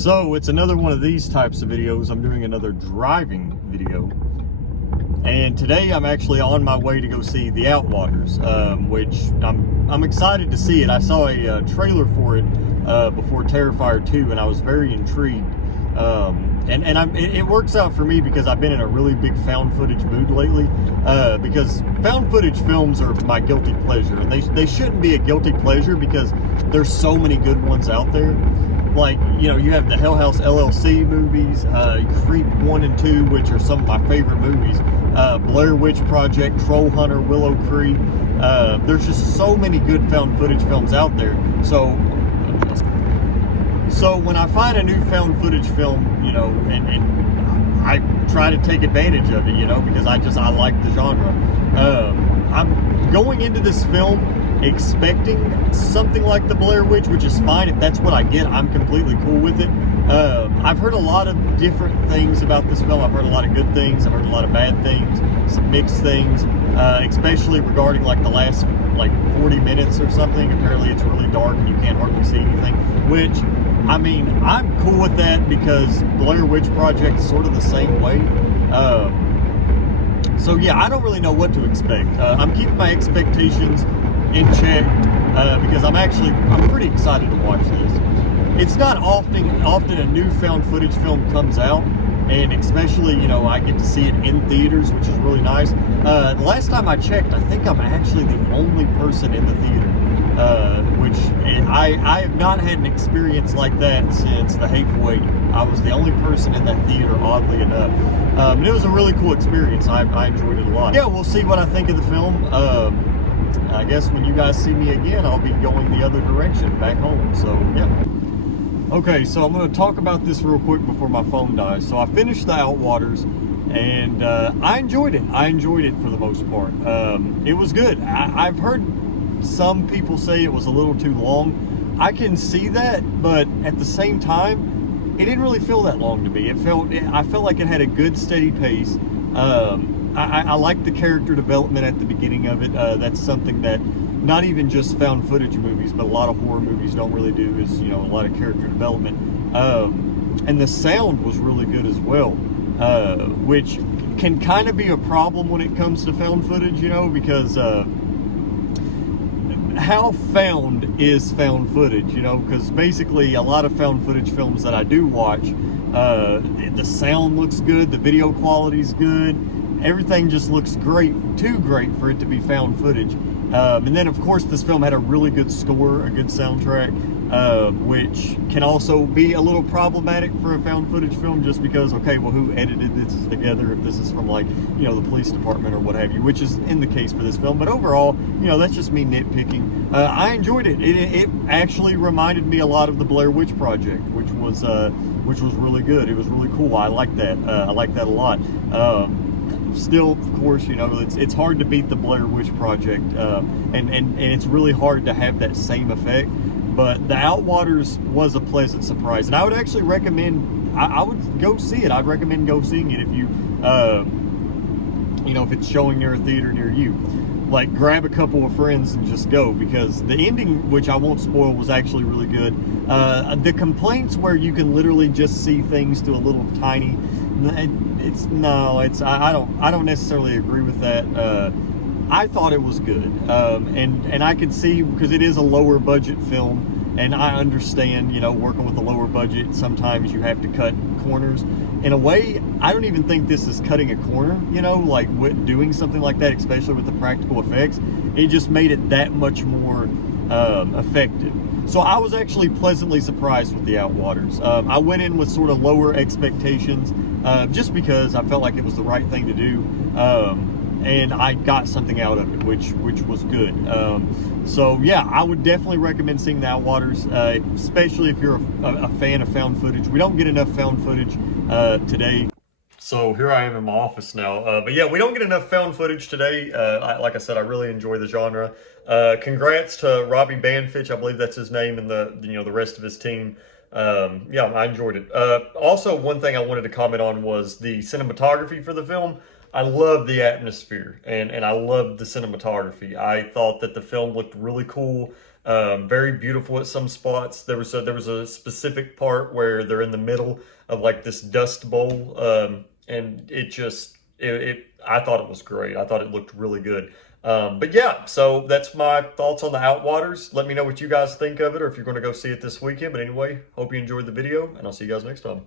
So it's another one of these types of videos. I'm doing another driving video. And today I'm actually on my way to go see the Outwaters, which I'm excited to see it. I saw a trailer for it before Terrifier 2, and I was very intrigued. It works out for me because I've been in a really big found footage mood lately. Because found footage films are my guilty pleasure, and they shouldn't be a guilty pleasure because there's so many good ones out there. Like, you know, you have the Hell House LLC movies, Creep 1 and 2, which are some of my favorite movies, Blair Witch Project, Troll Hunter, Willow Creek. There's just so many good found footage films out there. So when I find a new found footage film, you know, and I try to take advantage of it, you know, because I like the genre. I'm going into this film expecting something like the Blair Witch, which is fine. If that's what I get, I'm completely cool with it. I've heard a lot of different things about this film. I've heard a lot of good things. I've heard a lot of bad things, some mixed things, especially regarding like the last like 40 minutes or something. Apparently it's really dark and you can't hardly see anything, which, I mean, I'm cool with that because Blair Witch Project is sort of the same way. So yeah, I don't really know what to expect. I'm keeping my expectations in check because I'm pretty excited to watch this. It's not often a new found footage film comes out, and especially, you know, I get to see it in theaters, which is really nice. The last time I checked, I think I'm actually the only person in the theater, which I have not had an experience like that since The Hateful Eight. I was the only person in that theater, oddly enough. And it was a really cool experience. I enjoyed it a lot. Yeah, we'll see what I think of the film. I guess when you guys see me again, I'll be going the other direction, back home. So, yeah. Okay, so I'm going to talk about this real quick before my phone dies. So I finished the Outwaters, and I enjoyed it. I enjoyed it for the most part. It was good. I've heard some people say it was a little too long. I can see that, but at the same time, it didn't really feel that long to me. I felt like it had a good, steady pace. I like the character development at the beginning of it. That's something that not even just found footage movies, but a lot of horror movies don't really do, is, you know, a lot of character development. And the sound was really good as well, which can kind of be a problem when it comes to found footage, you know, because how found is found footage, you know, because basically a lot of found footage films that I do watch, the sound looks good, the video quality's good, everything just looks great, too great for it to be found footage. And then of course this film had a really good score, a good soundtrack, which can also be a little problematic for a found footage film, just because, okay, well, who edited this together if this is from, like, you know, the police department or what have you, which is in the case for this film. But overall, you know, that's just me nitpicking. I enjoyed it. It actually reminded me a lot of the Blair Witch Project, which was really good. It was really cool. I like that. I like that a lot. Still, of course, you know, it's hard to beat the Blair Witch Project, and it's really hard to have that same effect. But the Outwaters was a pleasant surprise, and I would actually recommend. I would go see it. I'd recommend go seeing it if you, you know, if it's showing near a theater near you. Like, grab a couple of friends and just go, because the ending, which I won't spoil, was actually really good. The complaints where you can literally just see things to a little tiny. I don't necessarily agree with that. I thought it was good, and I could see, because it is a lower budget film, and I understand, you know, working with a lower budget, sometimes you have to cut corners. In a way, I don't even think this is cutting a corner, you know, like with doing something like that, especially with the practical effects. It just made it that much more effective. So I was actually pleasantly surprised with the Outwaters. I went in with sort of lower expectations, just because I felt like it was the right thing to do, and I got something out of it, which was good. So yeah, I would definitely recommend seeing the Outwaters, especially if you're a fan of found footage. We don't get enough found footage today. So here I am in my office now. But yeah, we don't get enough found footage today. Like I said, I really enjoy the genre. Congrats to Robbie Banfitch, I believe that's his name, and the rest of his team. Yeah, I enjoyed it. Also, one thing I wanted to comment on was the cinematography for the film. I love the atmosphere, and I loved the cinematography. I thought that the film looked really cool. Very beautiful at some spots. There was a specific part where they're in the middle of like this dust bowl, and I thought it was great. I thought it looked really good. But yeah, so that's my thoughts on the Outwaters. Let me know what you guys think of it, or if you're going to go see it this weekend. But anyway, hope you enjoyed the video, and I'll see you guys next time.